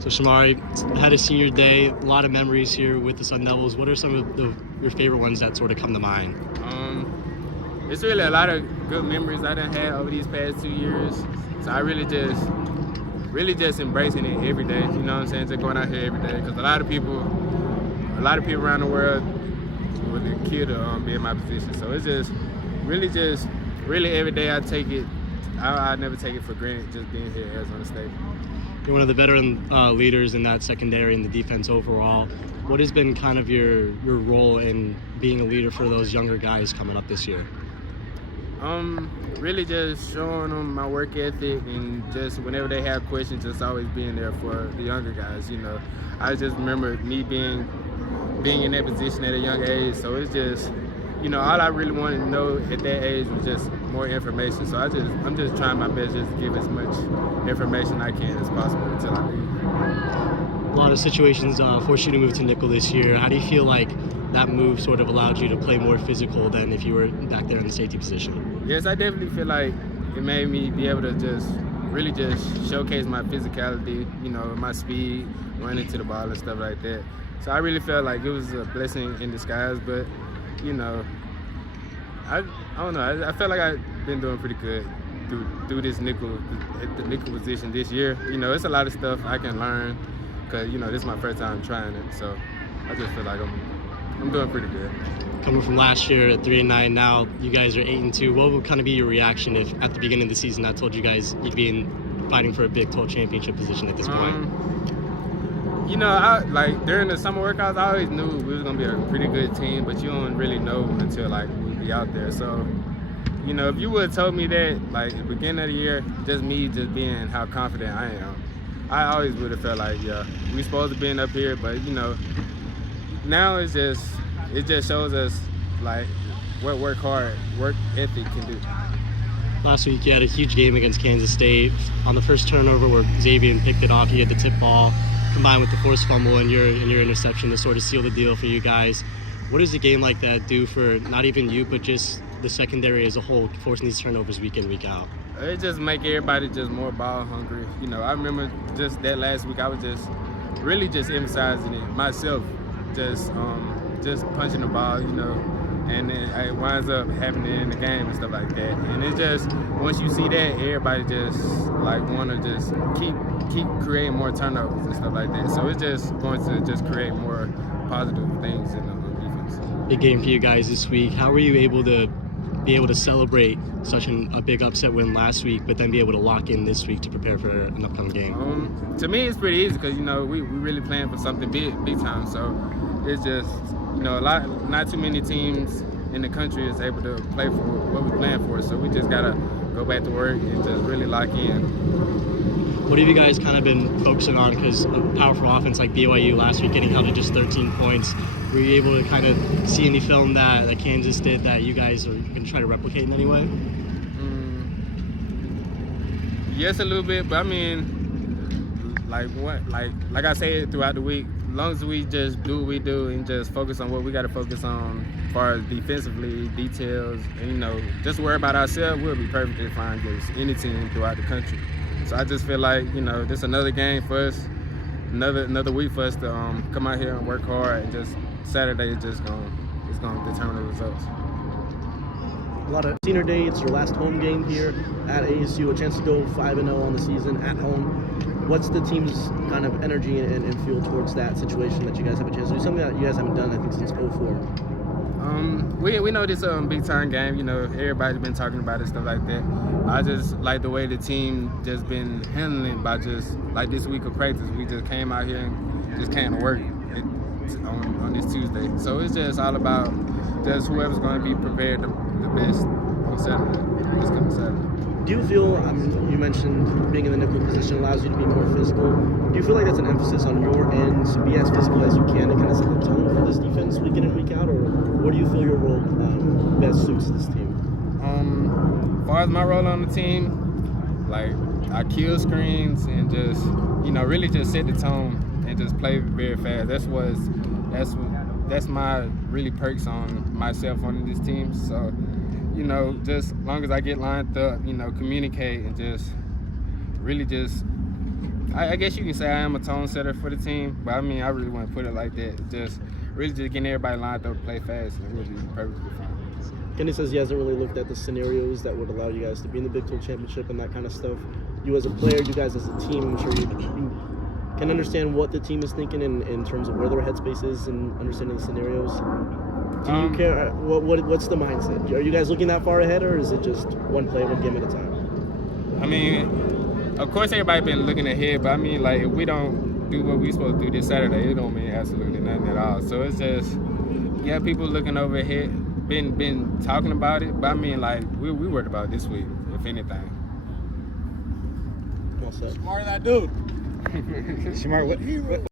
So Shamari, had a senior day, a lot of memories here with the Sun Devils. What are some of your favorite ones that sort of come to mind? It's really a lot of good memories I done had over these past 2 years. So I really just embracing it every day. You know what I'm saying? Just going out here every day, because a lot of people around the world would kill to be in my position. So it's just really every day I take it. I never take it for granted just being here at Arizona State. You're one of the veteran leaders in that secondary and the defense overall. What has been kind of your role in being a leader for those younger guys coming up this year? Really just showing them my work ethic, and just whenever they have questions, just always being there for the younger guys. You know, I just remember me being in that position at a young age. So it's just, you know, all I really wanted to know at that age was just more information. So I'm just trying my best just to give as much information I can as possible until I leave. A lot of situations forced you to move to nickel this year. How do you feel like that move sort of allowed you to play more physical than if you were back there in the safety position? Yes, I definitely feel like it made me be able to just really just showcase my physicality, you know, my speed, running to the ball and stuff like that. So I really felt like it was a blessing in disguise. But, you know, I don't know. I felt like I've been doing pretty good through this nickel position this year. You know, it's a lot of stuff I can learn because, you know, this is my first time trying it. So I just feel like I'm doing pretty good. Coming from last year at 3-9, now you guys are 8-2. What would kind of be your reaction if at the beginning of the season I told you guys you'd be fighting for a Big 12 championship position at this point? You know, during the summer workouts, I always knew we was gonna be a pretty good team, but you don't really know until like we be out there. So, you know, if you would have told me that like at the beginning of the year, just being how confident I am, I always would have felt like, yeah, we supposed to be up here. But you know, now it just shows us like what work ethic can do. Last week you had a huge game against Kansas State. On the first turnover where Xavier picked it off, he had the tip ball, combined with the forced fumble and your interception to sort of seal the deal for you guys. What does a game like that do for not even you, but just the secondary as a whole, forcing these turnovers week in, week out? It just make everybody just more ball hungry. You know, I remember just that last week, I was just really emphasizing it myself, just punching the ball, you know, and then it winds up happening in the game and stuff like that. And it just, once you see that, everybody just like want to just keep creating more turnovers and stuff like that. So it's just going to just create more positive things in the defense. Big game for you guys this week. How were you able to celebrate such a big upset win last week, but then be able to lock in this week to prepare for an upcoming game? To me, it's pretty easy because, you know, we really playing for something big time. So it's just, you know, not too many teams in the country is able to play for what we're playing for. So we just gotta go back to work and just really lock in. What have you guys kind of been focusing on? Because a powerful offense like BYU last week getting held to just 13 points, were you able to kind of see any film that Kansas did that you guys are going to try to replicate in any way? Yes, a little bit, but I mean, like I say throughout the week, as long as we just do what we do and just focus on what we got to focus on as far as defensively, details, and, you know, just worry about ourselves, we'll be perfectly fine against any team throughout the country. So I just feel like, you know, this is another game for us, another week for us to come out here and work hard, and just Saturday is just going to determine the results. A lot of senior day. It's your last home game here at ASU, a chance to go 5-0 on the season at home. What's the team's kind of energy and feel towards that situation that you guys have a chance to do? Something that you guys haven't done, I think, since 2004. We know this big time game. You know, everybody's been talking about it, stuff like that. I just like the way the team just been handling by just like this week of practice. We just came out here and just came to work on this Tuesday. So it's just all about just whoever's going to be prepared the best on Saturday, this coming Saturday. Do you feel, you mentioned being in the nickel position allows you to be more physical. Do you feel like that's an emphasis on your end to be as physical as you can to kind of set the tone for this defense week in and week out, or what do you feel your role best suits this team? As far as my role on the team, like I kill screens and just, you know, really just set the tone and just play very fast. That's my really perks on myself on this team. So, you know, just as long as I get lined up, you know, communicate and just really just I guess you can say I am a tone setter for the team, but I mean, I really want to put it like that. Just getting everybody lined up to play fast, and we'll be perfectly fine. Kenny says he hasn't really looked at the scenarios that would allow you guys to be in the Big 12 championship and that kind of stuff. You as a player, you guys as a team, I'm sure you can understand what the team is thinking in terms of where their headspace is and understanding the scenarios. Do you care? What's the mindset? Are you guys looking that far ahead, or is it just one play, one game at a time? I mean, of course everybody been looking ahead, but I mean, like, if we don't do what we supposed to do this Saturday, it don't mean absolutely nothing at all. So it's just, yeah, people looking over ahead. Been talking about it, but I mean, like, we worried about this week, if anything. Well said. Shamari, that dude. Shamari, what